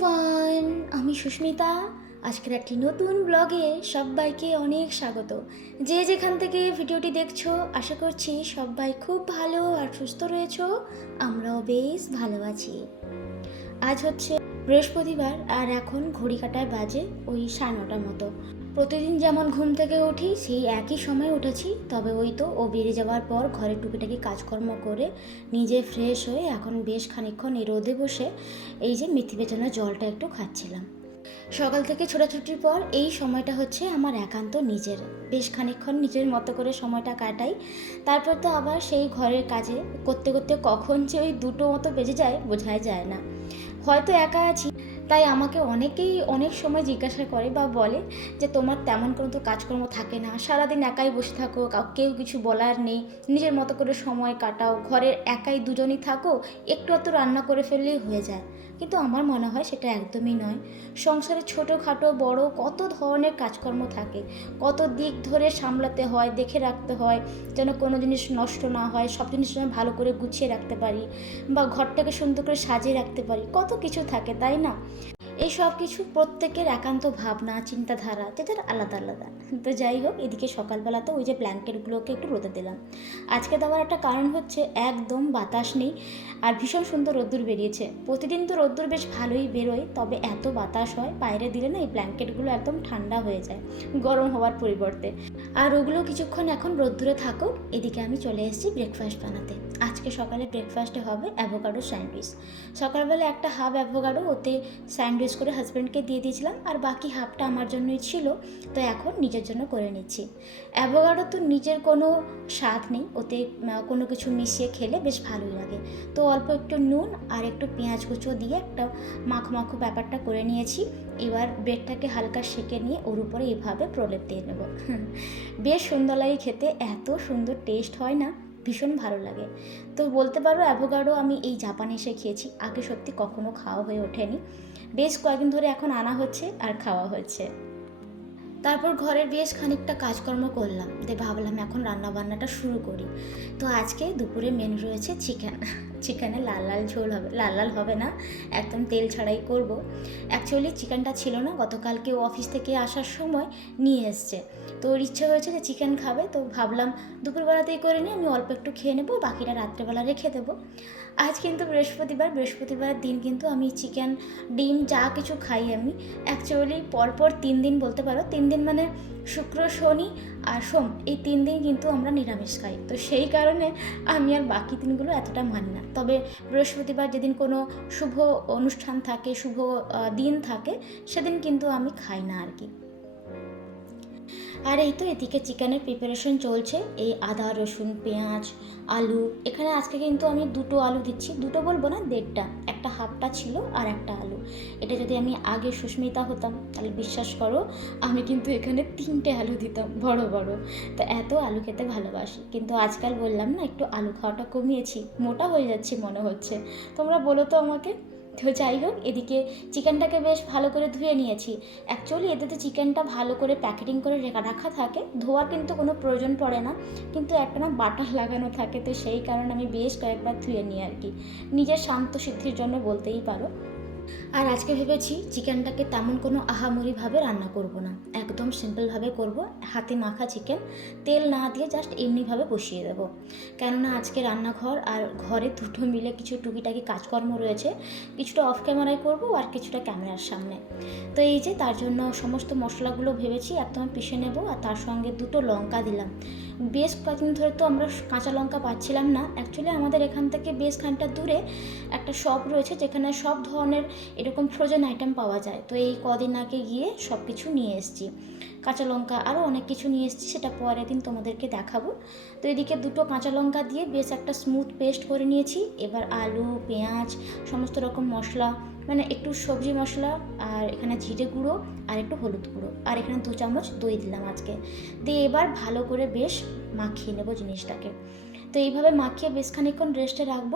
Everyone আমি সুস্মিতা। আজকের একটি নতুন ব্লগে সবাইকে অনেক স্বাগত। যে যেখান থেকে ভিডিওটি দেখছ, আশা করছি সবাই খুব ভালো আর সুস্থ রয়েছো। আমরাও বেশ ভালো আছি। আজ হচ্ছে বৃহস্পতিবার আর এখন ঘড়ি কাটায় বাজে ওই সাড়ে নটার মতো। প্রতিদিন যেমন ঘুম থেকে উঠি, সেই একই সময় উঠেছি, তবে ওই তো ও বেরিয়ে যাওয়ার পর ঘরে টুকিটাকি কাজকর্ম করে নিজে ফ্রেশ হয়ে এখন বেশ খানিকক্ষণ এই রোদে বসে এই যে মিথি বেচানোর জলটা একটু খাচ্ছিলাম। সকাল থেকে ছোটাছুটির পর এই সময়টা হচ্ছে আমার একান্ত নিজের। বেশ খানিকক্ষণ নিজের মতো করে সময়টা কাটাই, তারপর তো আবার সেই ঘরের কাজে করতে করতে কখন যে ওই দুটো মতো বেজে যায়, বোঝাই যায় না। হয়তো একা আছি, তাই আমাকে অনেকেই অনেক সময় জিজ্ঞাসা করে বা বলে যে তোমার তেমন কোনো তো কাজকর্ম থাকে না, সারাদিন একাই বসে থাকো, কাউ- কিছু বলার নেই, নিজের মতো করে সময় কাটাও, ঘরের একাই দুজনই থাকো, একটু অত রান্না করে ফেললেই হয়ে যায়। কিন্তু আমার মনে হয় সেটা একদমই নয়। সংসারে ছোটোখাটো, বড় কত ধরনের কাজকর্ম থাকে, কত দিক ধরে সামলাতে হয়, দেখে রাখতে হয়, যেন কোনো জিনিস নষ্ট না হয়, সব জিনিস যেন ভালো করে গুছিয়ে রাখতে পারি বা ঘরটাকে সুন্দর করে সাজিয়ে রাখতে পারি, কত কিছু থাকে, তাই না? এই সব কিছু প্রত্যেকের একান্ত ভাবনা, চিন্তাধারা, যেটার আলাদা আলাদা। তো যাই হোক, এদিকে সকালবেলা তো ওই যে ব্ল্যাঙ্কেটগুলোকে একটু রোদে দিলাম। আজকে দেওয়ার একটা কারণ হচ্ছে, একদম বাতাস নেই আর ভীষণ সুন্দর রোদ্দুর বেরিয়েছে। প্রতিদিন তো রোদ্দুর বেশ ভালোই বেরোয়, তবে এত বাতাস হয়, বাইরে দিলে না এই ব্ল্যাঙ্কেটগুলো একদম ঠান্ডা হয়ে যায়, গরম হওয়ার পরিবর্তে। আর ওগুলো কিছুক্ষণ এখন রোদ্দুরে থাকুক, এদিকে আমি চলে এসেছি ব্রেকফাস্ট বানাতে। আজকে সকালে ব্রেকফাস্টে হবে অ্যাভোকাডো স্যান্ডউইচ সকালবেলা একটা হাফ অ্যাভোকাডো ওতে স্যান্ডউইচ করে হাজব্যান্ডকে দিয়ে দিয়েছিলাম, আর বাকি হাফটা আমার জন্যই ছিল, তো এখন নিজের জন্য করে নিচ্ছি। অ্যাভোকাডো তো নিজের কোনো স্বাদ নেই, ওতে কোনো কিছু মিশিয়ে খেলে বেশ ভালোই লাগে। তো অল্প একটু নুন আর একটু পেঁয়াজ কুচো দিয়ে একটা মাখো মাখো ব্যাপারটা করে নিয়েছি। এবার ব্রেডটাকে হালকা সেকে নিয়ে ওর উপরে এভাবে প্রলেপ দিয়ে নেব। বেশ সুন্দর লাগে খেতে, এত সুন্দর টেস্ট হয় না। ভীষণ ভালো লাগে। তো বলতে পারো অ্যাভোকাডো আমি এই জাপানে এসে খেয়েছি, আগে সত্যি কখনো খাওয়া হয়ে ওঠেনি। বেশ কয়েকদিন ধরে এখন আনা হচ্ছে আর খাওয়া হচ্ছে। তারপর ঘরের বেশ খানিকটা কাজকর্ম করলাম, দিয়ে ভাবলাম এখন রান্না বান্নাটা শুরু করি। তো আজকে দুপুরে মেনু রয়েছে চিকেন চিকেনে লাল লাল ঝোল হবে, লাল লাল হবে না, একদম তেল ছাড়াই করব। অ্যাকচুয়ালি চিকেনটা ছিল না, গতকালকে অফিস থেকে আসার সময় নিয়ে এসছে। তো ওর ইচ্ছে হয়েছে যে চিকেন খাবে, তো ভাবলাম দুপুরবেলাতেই করে নিই, আমি অল্প একটু খেয়ে নেব, বাকিটা রাত্রেবেলা রেখে দেবো। আজ কিন্তু বৃহস্পতিবার, বৃহস্পতিবারের দিন কিন্তু আমি চিকেন ডিম, যা কিছু খাই আমি। অ্যাকচুয়ালি পরপর তিন দিন বলতে পারো, তিন দিন মানে শুক্র, শনি আর সোম, এই তিন দিন কিন্তু আমরা নিরামিষ খাই। তো সেই কারণে আমি আর বাকি দিনগুলো এতটা মানি না। তবে বৃহস্পতিবার যেদিন কোনো শুভ অনুষ্ঠান থাকে, শুভ দিন থাকে, সেদিন কিন্তু আমি খাই না আর কি। আর এই তো এদিকে চিকেনের প্রিপারেশন চলছে। এই আদা, রসুন, পেঁয়াজ, আলু। এখানে আজকে কিন্তু আমি দুটো আলু দিচ্ছি। দুটো বলব না, দেড়টা। একটা হাফটা ছিল আর একটা আলু। এটা যদি আমি আগে সুস্মিতা হতাম, তাহলে বিশ্বাস করো, আমি কিন্তু এখানে তিনটে আলু দিতাম, বড় বড়। তো এত আলু খেতে ভালোবাসি। কিন্তু আজকাল বললাম না, একটু আলু খাওয়াটা কমিয়েছি। মোটা হয়ে যাচ্ছি মনে হচ্ছে। তোমরা বলো তো আমাকে। তো যাই হোক, এদিকে চিকেনটাকে বেশ ভালো করে ধুয়ে নিয়েছি। অ্যাকচুয়ালি এতে তো চিকেনটা ভালো করে প্যাকেটিং করে রেখা থাকে। ধোয়ার কিন্তু কোনো প্রয়োজন পড়ে না। কিন্তু একটা না বাটার লাগানো থাকে, তো সেই কারণে আমি বেশ কয়েকবার ধুয়ে নিই আর কি। নিজের শান্ত সিদ্ধির জন্য বলতেই পারো। আর আজকে ভেবেছি চিকেনটাকে তেমন কোনো আহামরিভাবে রান্না করব না। একদম সিম্পলভাবে করব, হাতে মাখা চিকেন তেল না দিয়ে জাস্ট এমনিভাবে বসিয়ে দেবো। কেননা আজকে রান্নাঘর আর ঘরে দুটো মিলে কিছু টুকিটাকি কাজকর্ম রয়েছে, কিছুটা অফ ক্যামেরায় করব আর কিছুটা ক্যামেরার সামনে। তো এই যে তার জন্য সমস্ত মশলাগুলো ভেবেছি একদম পিষে নেব আর তার সঙ্গে দুটো লঙ্কা দিলাম। বেশ কয়েকদিন ধরে তো আমরা কাঁচা লঙ্কা পাচ্ছিলাম না। অ্যাকচুয়ালি আমাদের এখান থেকে বেশ খানিকটা দূরে একটা শপ রয়েছে যেখানে সব ধরনের এরকম ফ্রোজেন আইটেম পাওয়া যায়। তো এই কদিন আগে গিয়ে সব কিছু নিয়ে এসেছি। কাঁচা লঙ্কা আরও অনেক কিছু নিয়ে এসেছি, সেটা পরের দিন তোমাদেরকে দেখাবো। তো এদিকে দুটো কাঁচা লঙ্কা দিয়ে বেশ একটা স্মুথ পেস্ট করে নিয়েছি। এবার আলু, পেঁয়াজ, সমস্ত রকম মশলা মানে একটু সবজি মশলা আর এখানে জিরে গুঁড়ো আর একটু হলুদ গুঁড়ো। আর এখানে দু চামচ দই দিলাম আজকে। দিয়ে এবার ভালো করে বেশ মাখিয়ে নেব জিনিসটাকে। তো এইভাবে মাখিয়ে বেশ খানিকক্ষণ রেস্টে রাখব,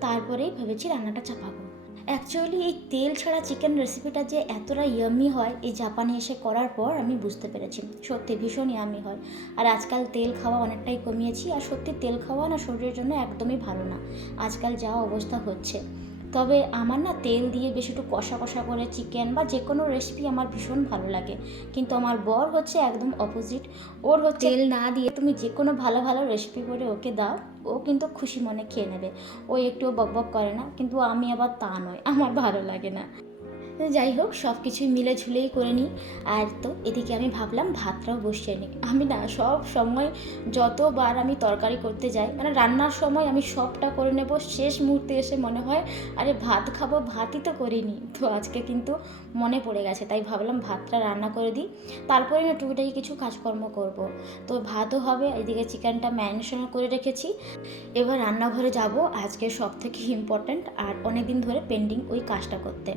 তারপরেই ভেবেছি রান্নাটা চাপাবো। অ্যাকচুয়ালি এই তেল ছাড়া চিকেন রেসিপিটা যে এতটা ইয়ামি হয়, এই জাপানে এসে করার পর আমি বুঝতে পেরেছি। সত্যি ভীষণ ইয়ামি হয়। আর আজকাল তেল খাওয়া অনেকটাই কমিয়েছি, আর সত্যি তেল খাওয়া না শরীরের জন্য একদমই ভালো না। আজকাল যা অবস্থা হচ্ছে। তবে আমার না তেল দিয়ে বেশ একটু কষা কষা করে চিকেন বা যে কোনো রেসিপি আমার ভীষণ ভালো লাগে। কিন্তু আমার বর হচ্ছে একদম অপোজিট ওর হচ্ছে তেল না দিয়ে তুমি যে কোনো ভালো ভালো রেসিপি করে ওকে দাও ও কিন্তু খুশি মনে খেয়ে নেবে। ও একটুও বকবক করে না কিন্তু আমি আবার তা নয় আমার ভালো লাগে না। যাই হোক সব কিছুই মিলে ঝুলেই করে নিই। আর তো এদিকে আমি ভাবলাম ভাতটাও বসিয়ে নিই। আমি না সব সময় যতবার আমি তরকারি করতে যাই মানে রান্নার সময় আমি সবটা করে নেব, শেষ মুহূর্তে এসে মনে হয়, আরে ভাত খাব, ভাতই তো করিনি। তো আজকে কিন্তু মনে পড়ে গেছে, তাই ভাবলাম ভাতটা রান্না করে দিই। তারপরে না টুকিটাকি কিছু কাজকর্ম করব। তো ভাতও হবে, এদিকে চিকেনটা ম্যারিনেশন করে রেখেছি। এবার রান্নাঘরে যাব, আজকে সব থেকে ইম্পর্ট্যান্ট আর অনেক দিন ধরে পেন্ডিং ওই কাজটা করতে।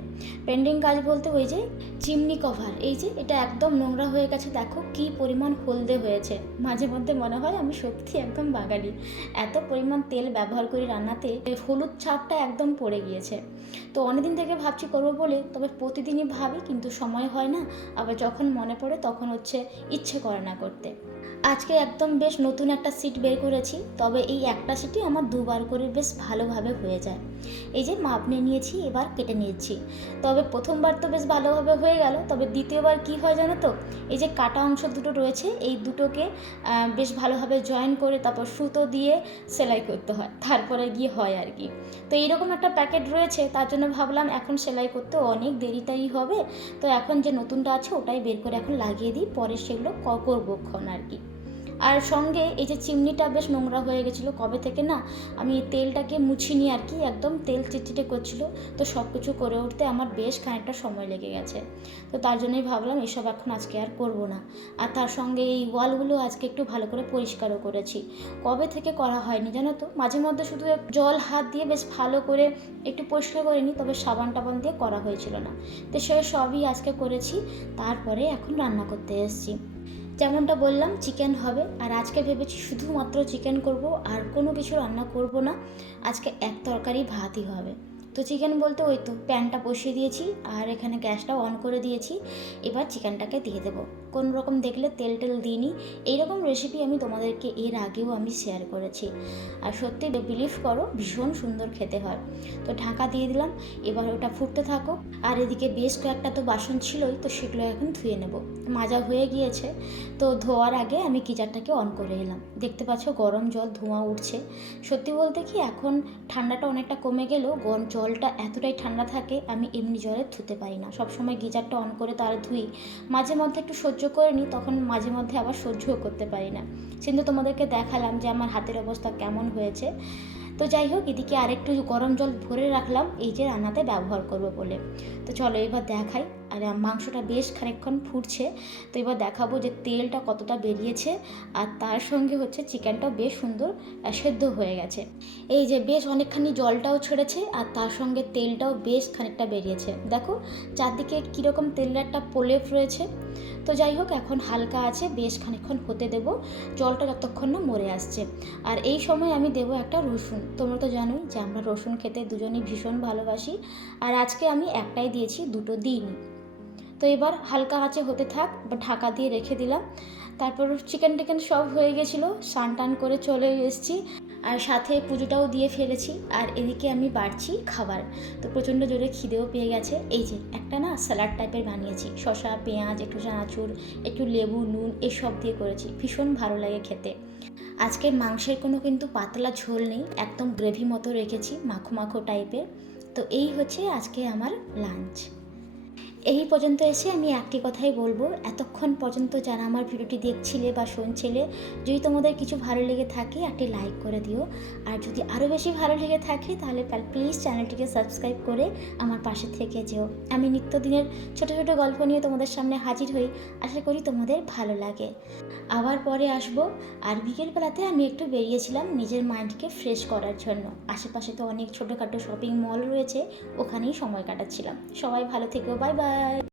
পেন্ডিং কাজ বলতে ওই যে চিমনি কভার, এই যে এটা একদম নোংরা হয়ে গেছে, দেখো কি পরিমাণ হলদে হয়েছে। মাঝে মধ্যে মনে হয় আমি সত্যি একদম বাঙালি। এত পরিমাণ তেল ব্যবহার করি রান্নাতে হলুদ ছাপটা একদম পড়ে গিয়েছে। তো অনেকদিন থেকে ভাবছি করব বলে, তবে প্রতিদিনই ভাবি, কিন্তু সময় হয় না। আবার যখন মনে পড়ে তখন হচ্ছে ইচ্ছে করে না করতে। আজকে একদম বেশ নতুন একটা সিট বের করেছি, তবে এই একটা সিটই আমার দুবার করে বেশ ভালোভাবে হয়ে যায়। এই যে মাপ নিয়ে নিয়েছি, এবার কেটে নিয়েছি। তবে প্রথমবার তো বেশ ভালোভাবে হয়ে গেল, তবে দ্বিতীয়বার কি হয় জানো তো? এই যে কাটা অংশ দুটো রয়েছে, এই দুটোকে বেশ ভালোভাবে জয়েন করে তারপর সুতো দিয়ে সেলাই করতে হয়, তারপরে গিয়ে হয় আর কি। তো এইরকম একটা প্যাকেট রয়েছে, তার জন্য ভাবলাম এখন সেলাই করতে অনেক দেরিটাই হবে। তো এখন যে নতুনটা আছে, ওটাই বের করে এখন লাগিয়ে দিই, পরে সেগুলো ক- করব ক্ষণ আর কি। আর সঙ্গে এই যে চিমনিটা বেশ নোংরা হয়ে গেছিল কবে থেকে না, আমি তেলটাকে মুছিনি আর কি, একদম তেল চিটচিটে করছিল, তো সব কিছু করে উঠতে আমার বেশ খানিকটা সময় লেগে গেছে। তো তার জন্যই ভাবলাম এসব এখন আজকে আর করব না। আর তার সঙ্গে এই ওয়ালগুলো আজকে একটু ভালো করে পরিষ্কারও করেছি। কবে থেকে করা হয়নি জানো তো? মাঝে মধ্যে শুধু জল হাত দিয়ে বেশ ভালো করে একটু পরিষ্কার করে নিই তবে সাবান টাবান দিয়ে করা হয়েছিল না। তো সে সবই আজকে করেছি, তারপরে এখন রান্না করতে এসেছি। যেমনটা বললাম চিকেন হবে। আর আজকে ভেবেছি শুধুমাত্র চিকেন করব, আর কোনো কিছু রান্না করব না। আজকে এক তরকারি ভাতই হবে। তো চিকেন বলতে ওই তো প্যানটা বসিয়ে দিয়েছি, আর এখানে গ্যাসটা অন করে দিয়েছি। এবার চিকেনটাকে দিয়ে দেবো। কোনো রকম দেখলে তেল টেল দিইনি। এইরকম রেসিপি আমি তোমাদেরকে এর আগেও আমি শেয়ার করেছি। আর সত্যি বিলিভ করো, ভীষণ সুন্দর খেতে হয়। তো ঢাকা দিয়ে দিলাম, এবার ওটা ফুটতে থাকো। আর এদিকে বেশ কয়েকটা তো বাসন ছিলই, তো সেগুলো এখন ধুয়ে নেব। মাজা হয়ে গিয়েছে, তো ধোয়ার আগে আমি গিজারটাকে অন করে এলাম দেখতে পাচ্ছ গরম জল ধোঁয়া উঠছে। সত্যি বলতে কি, এখন ঠান্ডাটা অনেকটা কমে গেলেও গরম জলটা এতটাই ঠান্ডা থাকে, আমি এমনি জলে ধুতে পারি না। সবসময় গিজারটা অন করে তার ধুই। মাঝে মধ্যে একটু সহ্য করে নিই তখন মাঝে মধ্যে আবার সহ্যও করতে পারি না। কিন্তু তোমাদেরকে দেখালাম যে আমার হাতের অবস্থা কেমন হয়েছে। তো যাই হোক, এদিকে আরেকটু গরম জল ভরে রাখলাম, এই যে রান্নাতে ব্যবহার করব বলে। তো চলো এবার দেখাই। আর মাংসটা বেশ খানিকক্ষণ ফুটছে। তো এবার দেখাবো যে তেলটা কতটা বেরিয়েছে, আর তার সঙ্গে হচ্ছে চিকেনটাও বেশ সুন্দর সেদ্ধ হয়ে গেছে। এই যে বেশ অনেকখানি জলটাও ছেড়েছে, আর তার সঙ্গে তেলটাও বেশ খানিকটা বেরিয়েছে। দেখো, চারদিকে কীরকম তেলের একটা প্রলেপ রয়েছে। তো যাই হোক, এখন হালকা আছে, বেশ খানিকক্ষণ হতে দেব। জলটা যতক্ষণ না মরে আসছে। আর এই সময় আমি দেবো একটা রসুন। তোমরা তো জানোই যে আমরা রসুন খেতে দুজনেই ভীষণ ভালোবাসি। আর আজকে আমি একটাই দিয়েছি, দুটো দিইনি। তো এবার হালকা আঁচে হতে থাক, বা ঢাকা দিয়ে রেখে দিলাম। তারপর চিকেন টিকেন সব হয়ে গেছিল, স্নান টান করে চলে এসেছি। আর সাথে পুজোটাও দিয়ে ফেলেছি আর এদিকে আমি বাড়ছি খাবার। তো প্রচণ্ড জোরে খিদেও পেয়ে গেছে। এই যে একটা না স্যালাড টাইপের বানিয়েছি। শসা, পেঁয়াজ, একটু চানাচুর, একটু লেবু, নুন, এসব দিয়ে করেছি। ভীষণ ভালো লাগে খেতে। আজকে মাংসের কোনো কিন্তু পাতলা ঝোল নেই। একদম গ্রেভি মতো রেখেছি, মাখো মাখো টাইপের তো এই হচ্ছে আজকে আমার লাঞ্চ এই পর্যন্ত এসে আমি একটি কথাই বলব। এতক্ষণ পর্যন্ত যারা আমার ভিডিওটি দেখছিলে বা শুনছিলে, যদি তোমাদের কিছু ভালো লেগে থাকে, একটি লাইক করে দিও। আর যদি আরও বেশি ভালো লেগে থাকে, তাহলে প্লিজ চ্যানেলটিকে সাবস্ক্রাইব করে আমার পাশে থেকে যেও। আমি নিত্যদিনের ছোট ছোট গল্প নিয়ে তোমাদের সামনে হাজির হই। আশা করি তোমাদের ভালো লাগে। আবার পরে আসব। আর বিকেলবেলাতে আমি একটু বেরিয়েছিলাম নিজের মাইন্ডকে ফ্রেশ করার জন্য। আশেপাশে তো অনেক ছোটোখাটো শপিং মল রয়েছে, ওখানেই সময় কাটাচ্ছিলাম। সবাই ভালো থেকো বাই বাই bye.